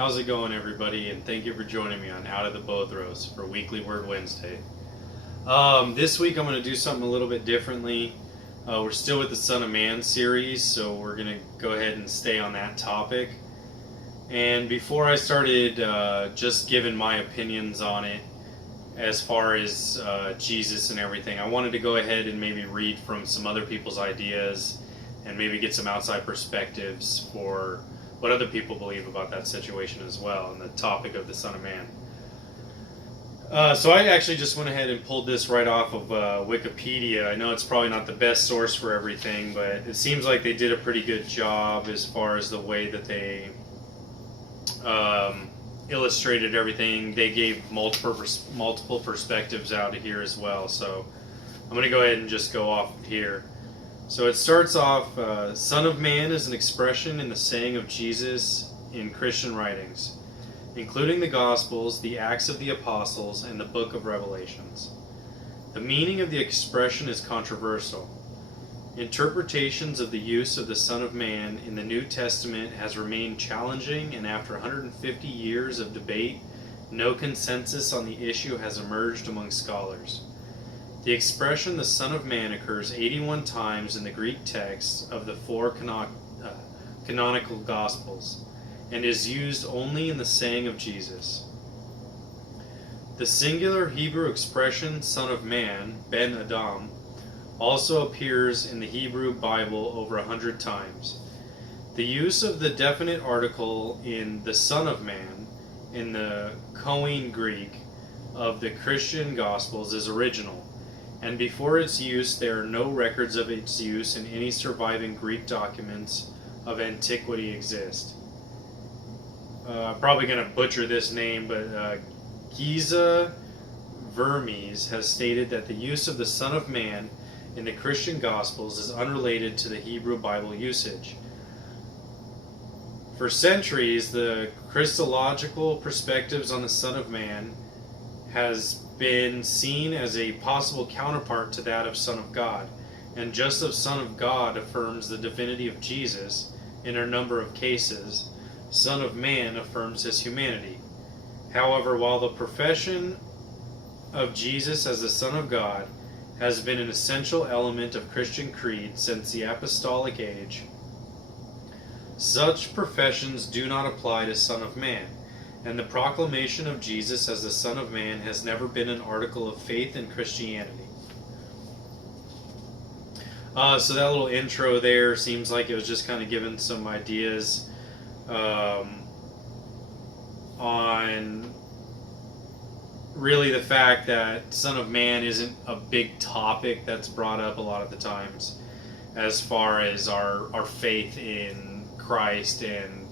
How's it going, everybody? And thank you for joining me on Out of the Bothros for Weekly Word Wednesday. This week I'm going to do something a little bit differently. We're still with the Son of Man series, so we're going to go ahead and stay on that topic. And before I started just giving my opinions on it, as far as Jesus and everything, I wanted to go ahead and maybe read from some other people's ideas and maybe get some outside perspectives for what other people believe about that situation as well, and the topic of the Son of Man. So I actually just went ahead and pulled this right off of Wikipedia. I know it's probably not the best source for everything, but it seems like they did a pretty good job as far as the way that they illustrated everything. They gave multiple perspectives out of here as well. So I'm going to go ahead and just go off of here. So it starts off, Son of Man is an expression in the saying of Jesus in Christian writings, including the Gospels, the Acts of the Apostles, and the Book of Revelations. The meaning of the expression is controversial. Interpretations of the use of the Son of Man in the New Testament has remained challenging, and after 150 years of debate, no consensus on the issue has emerged among scholars. The expression the Son of Man occurs 81 times in the Greek texts of the four canonical Gospels and is used only in the saying of Jesus. The singular Hebrew expression Son of Man, Ben Adam, also appears in the Hebrew Bible over 100 times. The use of the definite article in the Son of Man in the Koine Greek of the Christian Gospels is original, and before its use there are no records of its use in any surviving Greek documents of antiquity exist. I'm probably going to butcher this name, but Giza Vermes has stated that the use of the Son of Man in the Christian Gospels is unrelated to the Hebrew Bible usage. For centuries, the Christological perspectives on the Son of Man has been seen as a possible counterpart to that of Son of God, and just as Son of God affirms the divinity of Jesus in a number of cases, Son of Man affirms his humanity. However, while the profession of Jesus as the Son of God has been an essential element of Christian creed since the apostolic age, such professions do not apply to Son of Man, and the proclamation of Jesus as the Son of Man has never been an article of faith in Christianity. So that little intro there seems like it was just kind of giving some ideas on really the fact that Son of Man isn't a big topic that's brought up a lot of the times as far as our faith in Christ and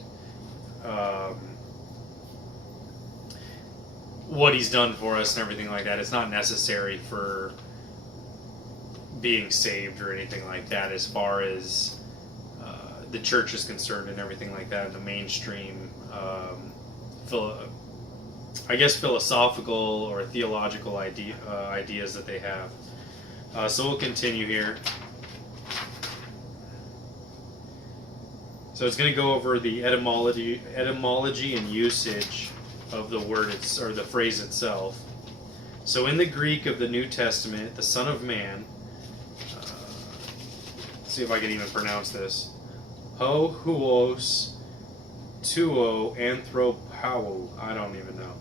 what he's done for us and everything like that. It's not necessary for being saved or anything like that as far as the church is concerned and everything like that in the mainstream philosophical or theological ideas that they have. So we'll continue here. So it's going to go over the etymology and usage of the word or the phrase itself. So in the Greek of the New Testament, the Son of Man, let's see if I can even pronounce this, ho huos tuo anthropao, I don't even know.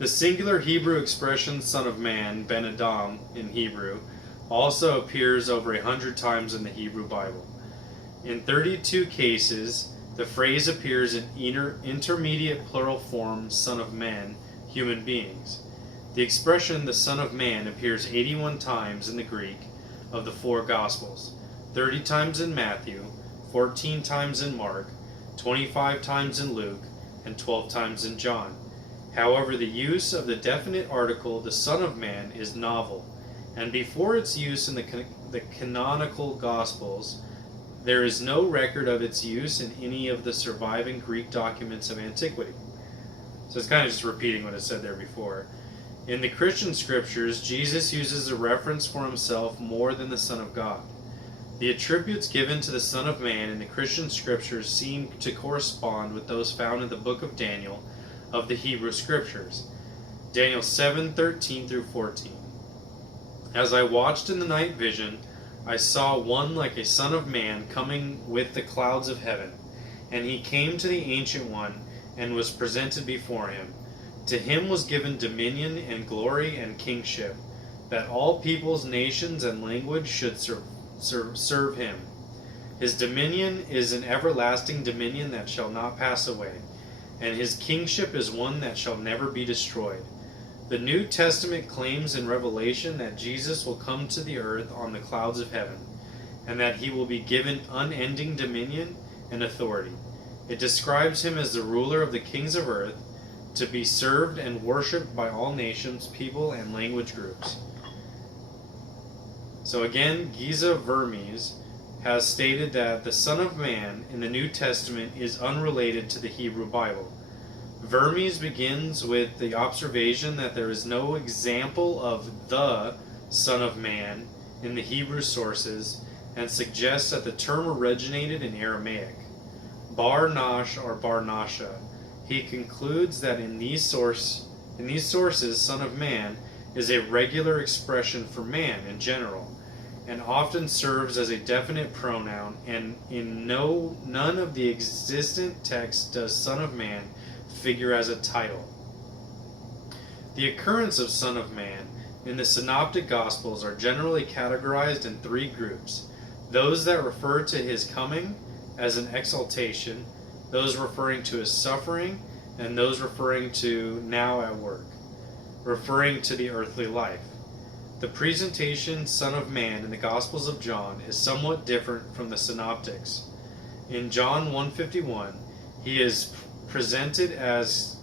The singular Hebrew expression Son of Man, Ben Adam in Hebrew, also appears over 100 times in the Hebrew Bible. In 32 cases, the phrase appears in intermediate plural form Son of Men, human beings. The expression the Son of Man appears 81 times in the Greek of the four Gospels, 30 times in Matthew, 14 times in Mark, 25 times in Luke, and 12 times in John. However, the use of the definite article the Son of Man is novel, and before its use in the canonical Gospels, there is no record of its use in any of the surviving Greek documents of antiquity. So it's kind of just repeating what it said there before. In the Christian scriptures, Jesus uses a reference for himself more than the Son of God. The attributes given to the Son of Man in the Christian scriptures seem to correspond with those found in the book of Daniel of the Hebrew scriptures. Daniel 7:13 through 14. As I watched in the night vision, I saw one like a son of man coming with the clouds of heaven, and he came to the Ancient One and was presented before him. To him was given dominion and glory and kingship, that all peoples, nations, and language should serve him. His dominion is an everlasting dominion that shall not pass away, and his kingship is one that shall never be destroyed. The New Testament claims in Revelation that Jesus will come to the earth on the clouds of heaven, and that he will be given unending dominion and authority. It describes him as the ruler of the kings of earth, to be served and worshipped by all nations, people, and language groups. So again, Giza Vermes has stated that the Son of Man in the New Testament is unrelated to the Hebrew Bible. Vermes begins with the observation that there is no example of the Son of Man in the Hebrew sources, and suggests that the term originated in Aramaic, Bar Nash or Bar Nasha. He concludes that in these sources, Son of Man is a regular expression for man in general, and often serves as a definite pronoun, and in none of the existent texts does Son of Man figure as a title. The occurrence of Son of Man in the Synoptic Gospels are generally categorized in three groups: those that refer to his coming as an exaltation, those referring to his suffering, and those referring to now at work, referring to the earthly life. The presentation Son of Man in the Gospels of John is somewhat different from the Synoptics. In John 1:51, he is presented as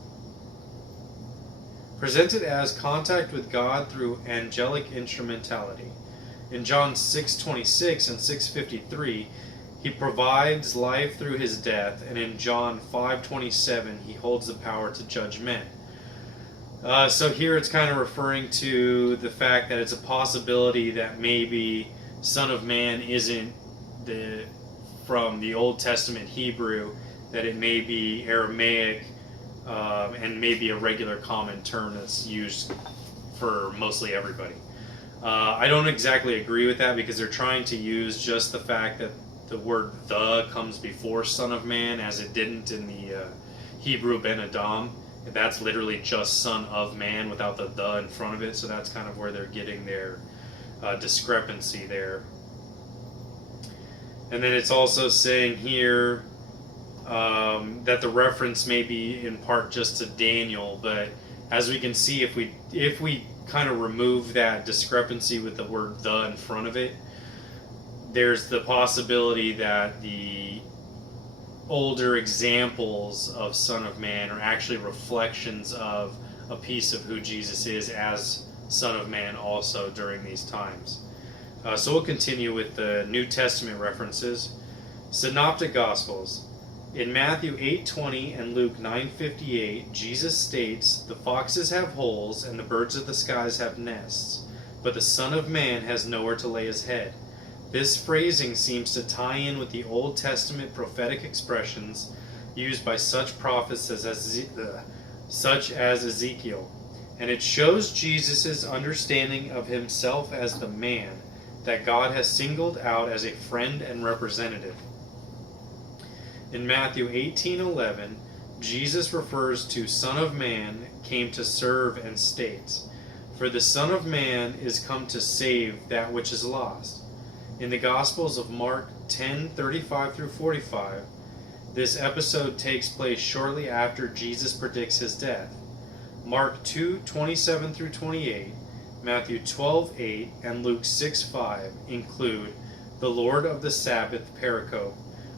contact with God through angelic instrumentality. In John 6:26 and 6:53, he provides life through his death, and in John 5:27, he holds the power to judge men. So here it's kind of referring to the fact that it's a possibility that maybe Son of Man isn't from the Old Testament Hebrew, that it may be Aramaic, and maybe a regular common term that's used for mostly everybody. I don't exactly agree with that, because they're trying to use just the fact that the word "the" comes before Son of Man, as it didn't in the Hebrew Ben Adam. That's literally just Son of Man without the "the" in front of it, so that's kind of where they're getting their discrepancy there. And then it's also saying here that the reference may be in part just to Daniel, but as we can see, if we kind of remove that discrepancy with the word "the" in front of it, there's the possibility that the older examples of Son of Man are actually reflections of a piece of who Jesus is as Son of Man also during these times. So we'll continue with the New Testament references. Synoptic Gospels. In Matthew 8:20 and Luke 9:58, Jesus states, "The foxes have holes and the birds of the skies have nests, but the Son of Man has nowhere to lay his head." This phrasing seems to tie in with the Old Testament prophetic expressions used by such prophets such as Ezekiel, and it shows Jesus' understanding of himself as the man that God has singled out as a friend and representative. In Matthew 18:11, Jesus refers to Son of Man came to serve and states, "For the Son of Man is come to save that which is lost." In the Gospels of Mark 10:35 through 45, this episode takes place shortly after Jesus predicts his death. Mark 2:27 through 28, Matthew 12:8, and Luke 6:5 include the Lord of the Sabbath pericope,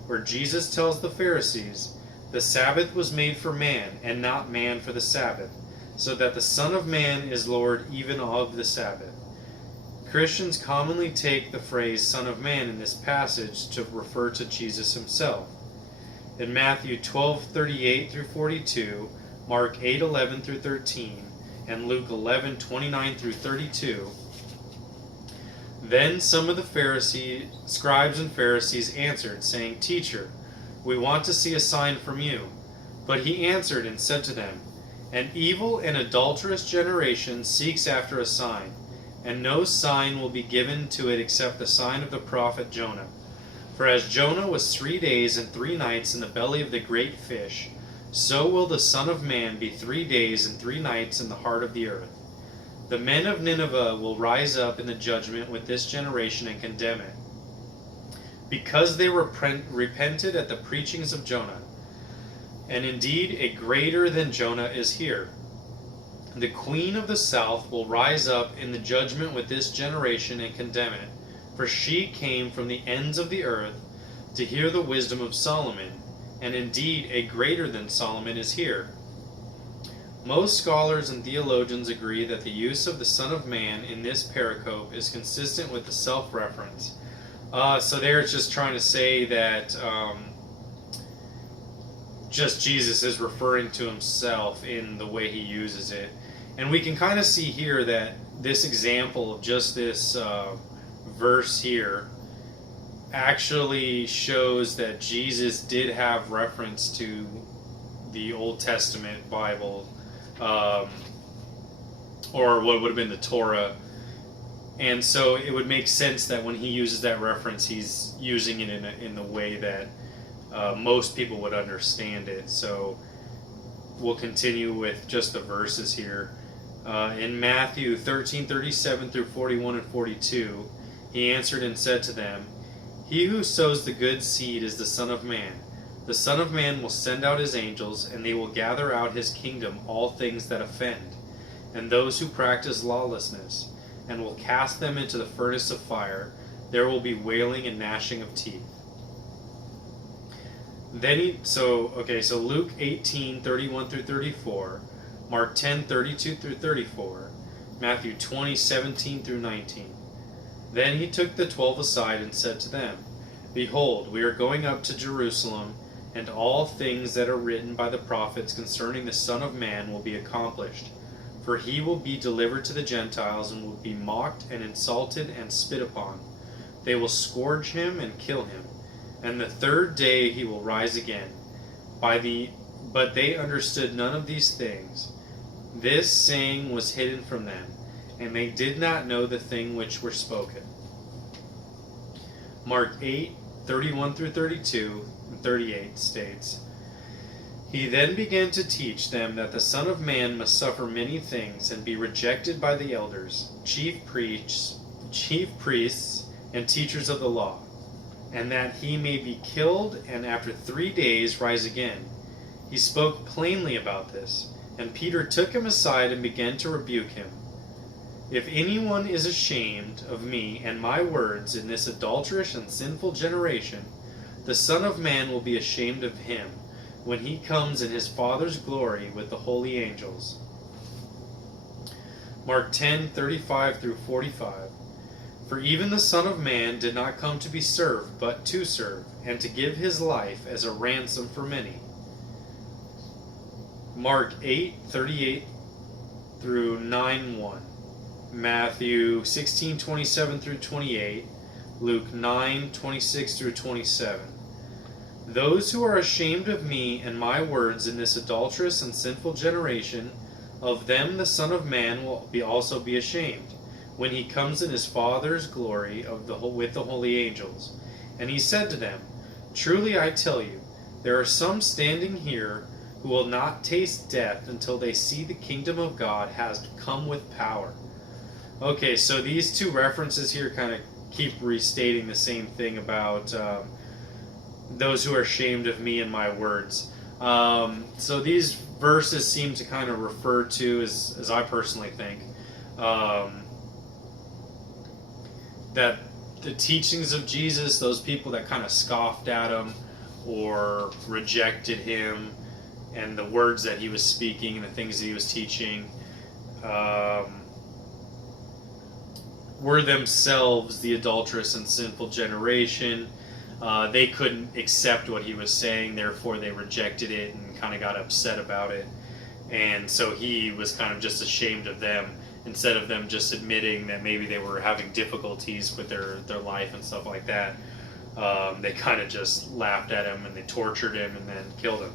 where Jesus tells the Pharisees, "The Sabbath was made for man, and not man for the Sabbath, so that the Son of Man is Lord even of the Sabbath." Christians commonly take the phrase Son of Man in this passage to refer to Jesus himself. In Matthew 12:38 through 42, Mark 8:11 through 13, and Luke 11:29 through 32, Then some of the scribes and Pharisees answered, saying, Teacher, we want to see a sign from you. But he answered and said to them, An evil and adulterous generation seeks after a sign, and no sign will be given to it except the sign of the prophet Jonah. For as Jonah was 3 days and 3 nights in the belly of the great fish, so will the Son of Man be 3 days and 3 nights in the heart of the earth. The men of Nineveh will rise up in the judgment with this generation and condemn it, because they repented at the preachings of Jonah. And indeed, a greater than Jonah is here. The queen of the south will rise up in the judgment with this generation and condemn it, for she came from the ends of the earth to hear the wisdom of Solomon, and indeed a greater than Solomon is here. Most scholars and theologians agree that the use of the Son of Man in this pericope is consistent with the self-reference. So there it's just trying to say that just Jesus is referring to himself in the way he uses it. And we can kind of see here that this example of just this verse here actually shows that Jesus did have reference to the Old Testament Bible, or what would have been the Torah. And so it would make sense that when he uses that reference, he's using it in the way that most people would understand it. So we'll continue with just the verses here. In Matthew 13:37 through 41 and 42, he answered and said to them, He who sows the good seed is the Son of Man. The Son of Man will send out his angels, and they will gather out his kingdom all things that offend, and those who practice lawlessness, and will cast them into the furnace of fire. There will be wailing and gnashing of teeth. So Luke 18:31 through 34, Mark 10:32 through 34, Matthew 20:17 through 19. Then he took the 12 aside and said to them, Behold, we are going up to Jerusalem, and all things that are written by the prophets concerning the Son of Man will be accomplished. For he will be delivered to the Gentiles, and will be mocked and insulted and spit upon. They will scourge him and kill him, and the third day he will rise again. But they understood none of these things. This saying was hidden from them, and they did not know the thing which were spoken. Mark 8:31 through 32 and 38 states, He then began to teach them that the Son of Man must suffer many things and be rejected by the elders, chief priests, and teachers of the law, and that he may be killed and after 3 days rise again. He spoke plainly about this, and Peter took him aside and began to rebuke him. If anyone is ashamed of me and my words in this adulterous and sinful generation, the Son of Man will be ashamed of him when he comes in his Father's glory with the holy angels. Mark 10:35 through 45. For even the Son of Man did not come to be served, but to serve, and to give his life as a ransom for many. Mark 8:38 through 9:1. Matthew 16:27 through 28, Luke 9:26 through 27. Those who are ashamed of me and my words in this adulterous and sinful generation, of them the Son of Man will also be ashamed, when he comes in his Father's glory with the holy angels. And he said to them, Truly I tell you, there are some standing here who will not taste death until they see the kingdom of God has come with power. Okay, so these two references here kind of keep restating the same thing about those who are ashamed of me and my words. So these verses seem to kind of refer to, as I personally think, that the teachings of Jesus, those people that kind of scoffed at him or rejected him, and the words that he was speaking and the things that he was teaching, were themselves the adulterous and sinful generation. They couldn't accept what he was saying, therefore they rejected it and kind of got upset about it. And so he was kind of just ashamed of them. instead of them just admitting that maybe they were having difficulties with their life and stuff like that. They kind of just laughed at him and they tortured him and then killed him.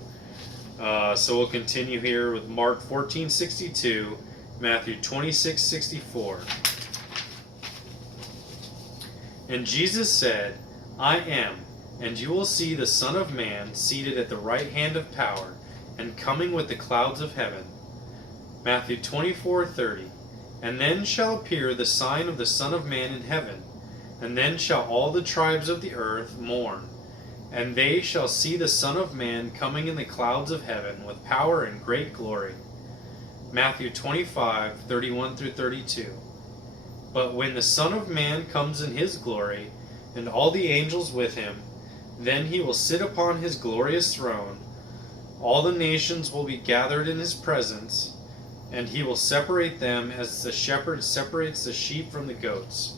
So we'll continue here with Mark 14:62, Matthew 26:64. And Jesus said, I am, and you will see the Son of Man seated at the right hand of power, and coming with the clouds of heaven. Matthew 24:30. And then shall appear the sign of the Son of Man in heaven, and then shall all the tribes of the earth mourn, and they shall see the Son of Man coming in the clouds of heaven with power and great glory. Matthew 25:31-32. But when the Son of Man comes in his glory, and all the angels with him, then he will sit upon his glorious throne. All the nations will be gathered in his presence, and he will separate them as the shepherd separates the sheep from the goats.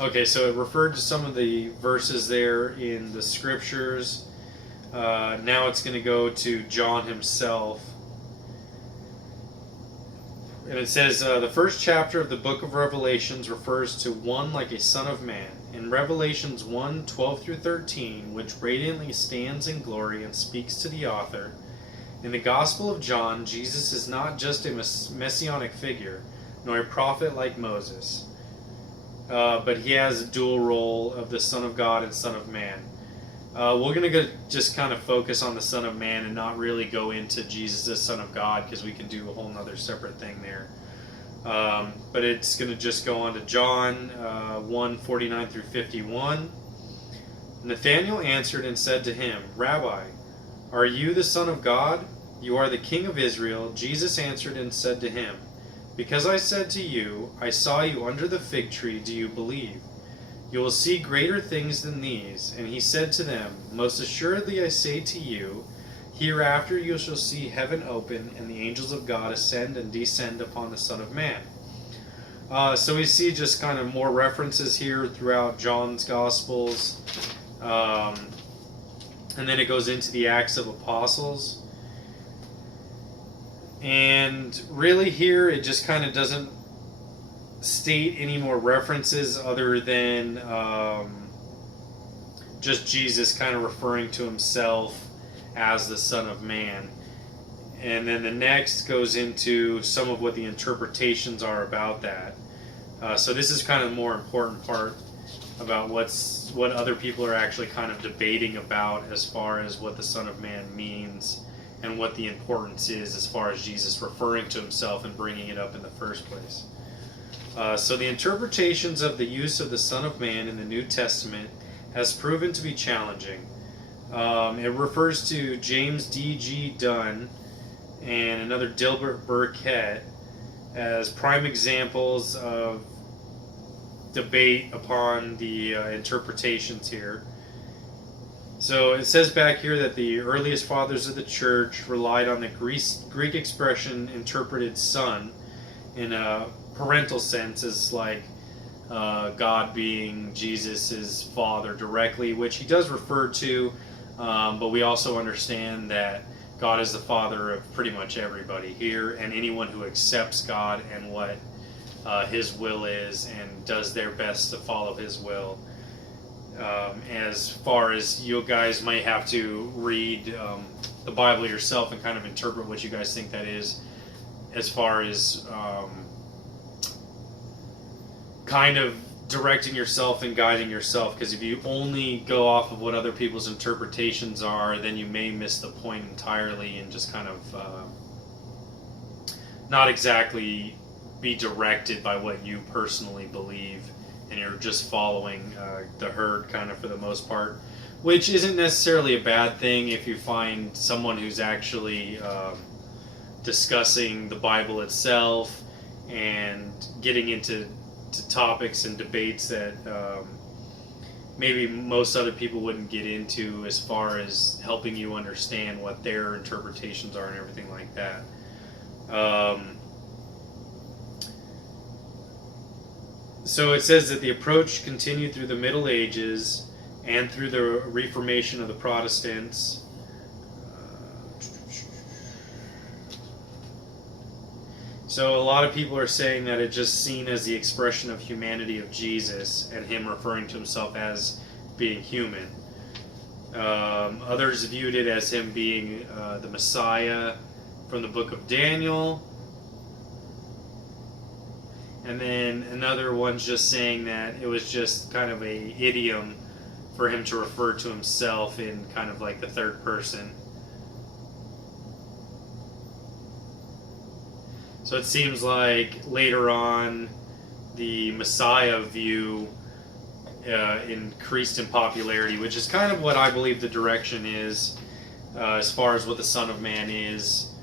Okay, so it referred to some of the verses there in the scriptures. Now it's going to go to John himself. And it says, the first chapter of the book of Revelations refers to one like a son of man. In Revelations 1:12-13, which radiantly stands in glory and speaks to the author, in the Gospel of John, Jesus is not just a messianic figure, nor a prophet like Moses, but he has a dual role of the Son of God and Son of Man. We're going to just kind of focus on the Son of Man and not really go into Jesus as Son of God, because we can do a whole nother separate thing there. But it's going to just go on to John 1:49-51. Nathanael answered and said to him, Rabbi, are you the Son of God? You are the King of Israel. Jesus answered and said to him, because I said to you, I saw you under the fig tree, do you believe? You will see greater things than these. And he said to them, most assuredly I say to you, hereafter you shall see heaven open and the angels of God ascend and descend upon the Son of Man. So we see just kind of more references here throughout John's Gospels. And then it goes into the Acts of Apostles. And really here it just kind of doesn't state any more references other than just Jesus kind of referring to himself as the Son of Man. And then the next goes into some of what the interpretations are about that. So this is kind of the more important part about what other people are actually kind of debating about as far as what the Son of Man means and what the importance is as far as Jesus referring to himself and bringing it up in the first place. So the interpretations of the use of the Son of Man in the New Testament has proven to be challenging. It refers to James D.G. Dunn and another Dilbert Burkett as prime examples of debate upon the interpretations here. So it says back here that the earliest fathers of the church relied on the Greek expression interpreted son in a parental sense as like God being Jesus' father directly, which he does refer to, but we also understand that God is the father of pretty much everybody here, and anyone who accepts God and what his will is and does their best to follow his will. As far as you guys might have to read the Bible yourself and kind of interpret what you guys think that is, as far as kind of directing yourself and guiding yourself, because if you only go off of what other people's interpretations are, then you may miss the point entirely and just kind of not exactly be directed by what you personally believe, and you're just following the herd kind of for the most part, which isn't necessarily a bad thing if you find someone who's actually discussing the Bible itself and getting into topics and debates that maybe most other people wouldn't get into, as far as helping you understand what their interpretations are and everything like that. So it says that the approach continued through the Middle Ages and through the Reformation of the Protestants. So a lot of people are saying that it's just seen as the expression of humanity of Jesus and him referring to himself as being human. Others viewed it as him being the Messiah from the book of Daniel. And then another one's just saying that it was just kind of a idiom for him to refer to himself in kind of like the third person. So it seems like later on the Messiah view increased in popularity, which is kind of what I believe the direction is as far as what the Son of Man is.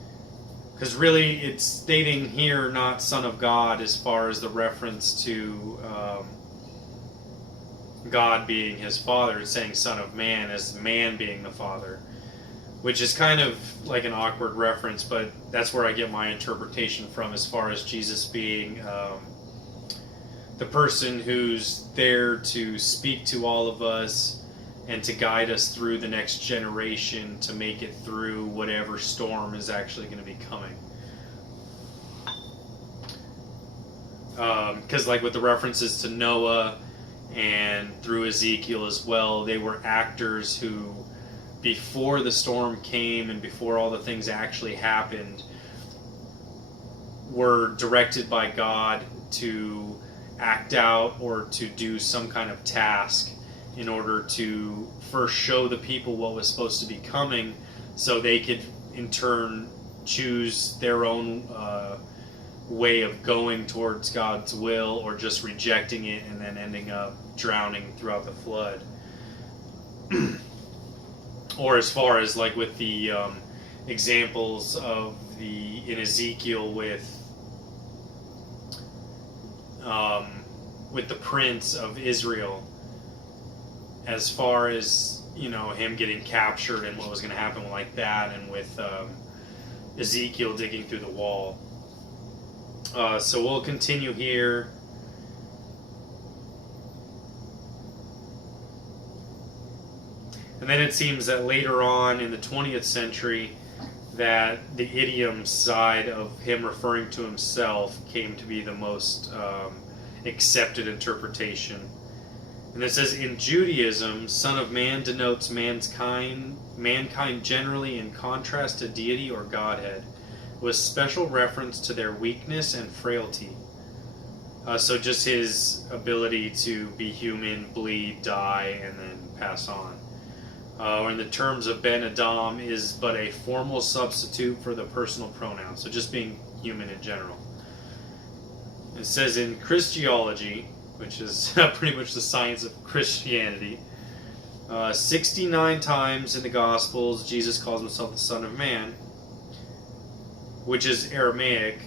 Because really it's stating here not Son of God as far as the reference to God being his Father. It's saying Son of Man as man being the Father, which is kind of like an awkward reference, but that's where I get my interpretation from as far as Jesus being the person who's there to speak to all of us and to guide us through the next generation to make it through whatever storm is actually going to be coming. Because like with the references to Noah and through Ezekiel as well, they were actors who, before the storm came and before all the things actually happened, were directed by God to act out or to do some kind of task in order to first show the people what was supposed to be coming, so they could in turn choose their own way of going towards God's will or just rejecting it and then ending up drowning throughout the flood. Or as far as like with the examples of in Ezekiel with the prince of Israel, as far as, you know, him getting captured and what was going to happen like that, and with Ezekiel digging through the wall. So we'll continue here. And then it seems that later on in the 20th century that the idiom side of him referring to himself came to be the most accepted interpretation. And it says, in Judaism, Son of Man denotes mankind generally in contrast to deity or Godhead, with special reference to their weakness and frailty. So just his ability to be human, bleed, die, and then pass on. Or in the terms of Ben Adam, is but a formal substitute for the personal pronoun. So just being human in general. It says in Christology, which is pretty much the science of Christianity, 69 times in the Gospels Jesus calls himself the Son of Man, which is Aramaic,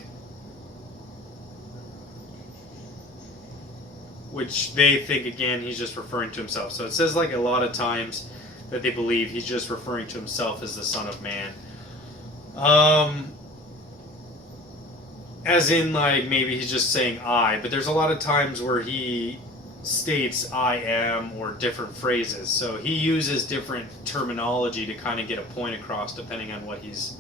which they think, again, he's just referring to himself. So it says like a lot of times that they believe he's just referring to himself as the Son of Man. As in, like, maybe he's just saying I, but there's a lot of times where he states I am or different phrases. So he uses different terminology to kind of get a point across depending on what he's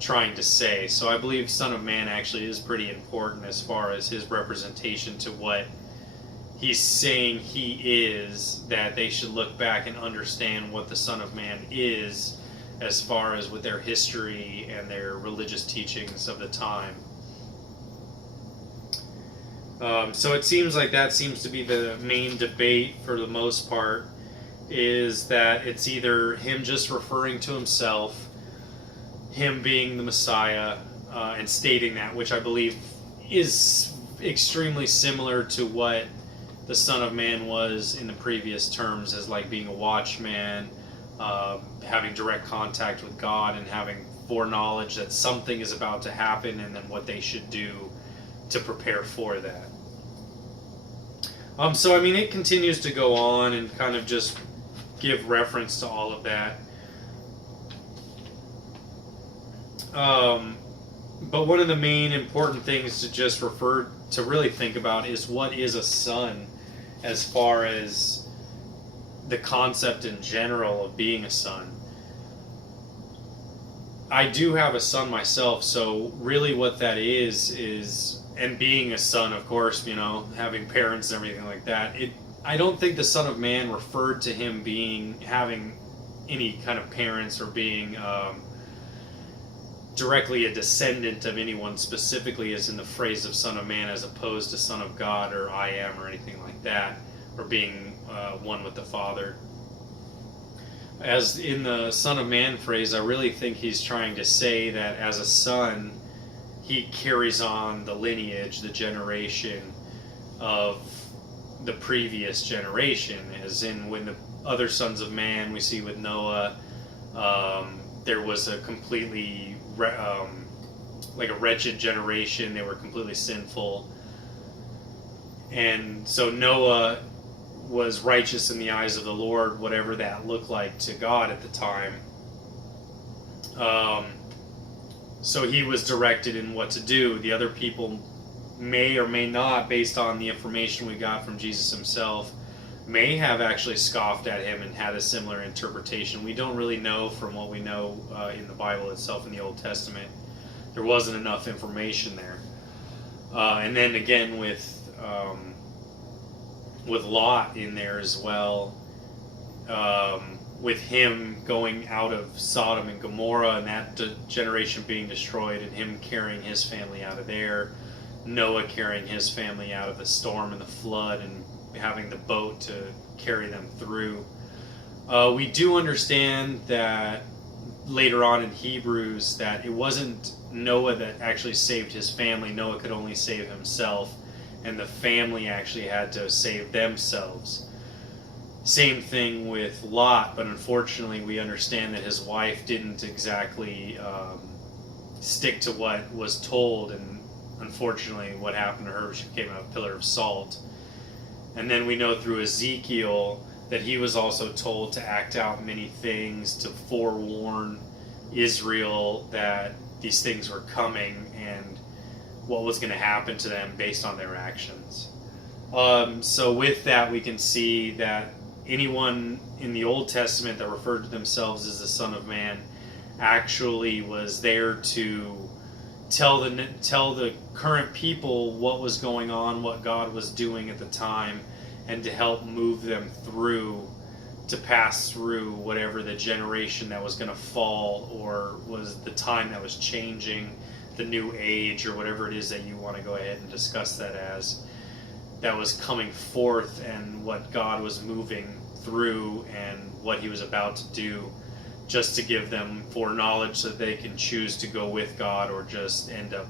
trying to say. So I believe Son of Man actually is pretty important as far as his representation to what he's saying he is, that they should look back and understand what the Son of Man is as far as with their history and their religious teachings of the time. So it seems like that seems to be the main debate for the most part, is that it's either him just referring to himself, him being the Messiah, and stating that, which I believe is extremely similar to what the Son of Man was in the previous terms, as like being a watchman, having direct contact with God, and having foreknowledge that something is about to happen, and then what they should do to prepare for that. So I mean, it continues to go on and kind of just give reference to all of that. But one of the main important things to just really think about is what is a son, as far as the concept in general of being a son. I do have a son myself, so really what that and being a son, of course, having parents and everything like that, I don't think the Son of Man referred to him having any kind of parents or being directly a descendant of anyone specifically, as in the phrase of Son of Man, as opposed to Son of God or I am or anything like that, or being one with the Father. As in the Son of Man phrase, I really think he's trying to say that as a son, he carries on the lineage, the generation of the previous generation, as in when the other sons of man we see with Noah, there was a completely like a wretched generation. They were completely sinful, and so Noah was righteous in the eyes of the Lord, whatever that looked like to God at the time. So he was directed in what to do. The other people may or may not, based on the information we got from Jesus himself, may have actually scoffed at him and had a similar interpretation. We don't really know from what we know in the Bible itself, in the Old Testament. There wasn't enough information there. And then again with Lot in there as well, with him going out of Sodom and Gomorrah and that generation being destroyed, and him carrying his family out of there, Noah carrying his family out of the storm and the flood and having the boat to carry them through. We do understand that later on in Hebrews that it wasn't Noah that actually saved his family. Noah could only save himself, and the family actually had to save themselves. Same thing with Lot, but unfortunately we understand that his wife didn't exactly stick to what was told, and unfortunately what happened to her, she became a pillar of salt. And then we know through Ezekiel that he was also told to act out many things to forewarn Israel that these things were coming and what was going to happen to them based on their actions. So with that, we can see that anyone in the Old Testament that referred to themselves as the Son of Man actually was there to tell the current people what was going on, what God was doing at the time, and to help move them through, to pass through whatever the generation that was going to fall, or was the time that was changing, the new age, or whatever it is that you want to go ahead and discuss that as, that was coming forth, and what God was moving through and what he was about to do, just to give them foreknowledge so that they can choose to go with God or just end up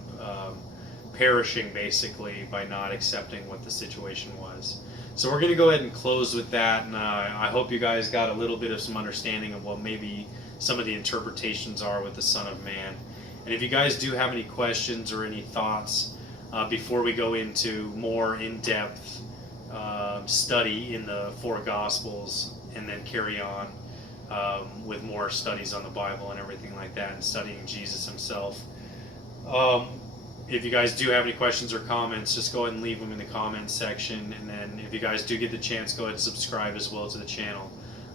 perishing basically by not accepting what the situation was. So we're going to go ahead and close with that, and I hope you guys got a little bit of some understanding of what maybe some of the interpretations are with the Son of Man. And if you guys do have any questions or any thoughts before we go into more in-depth study in the four Gospels, and then carry on with more studies on the Bible and everything like that, and studying Jesus himself. If you guys do have any questions or comments, just go ahead and leave them in the comments section, and then if you guys do get the chance, go ahead and subscribe as well to the channel.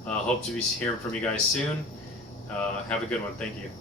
Hope to be hearing from you guys soon. Have a good one. Thank you.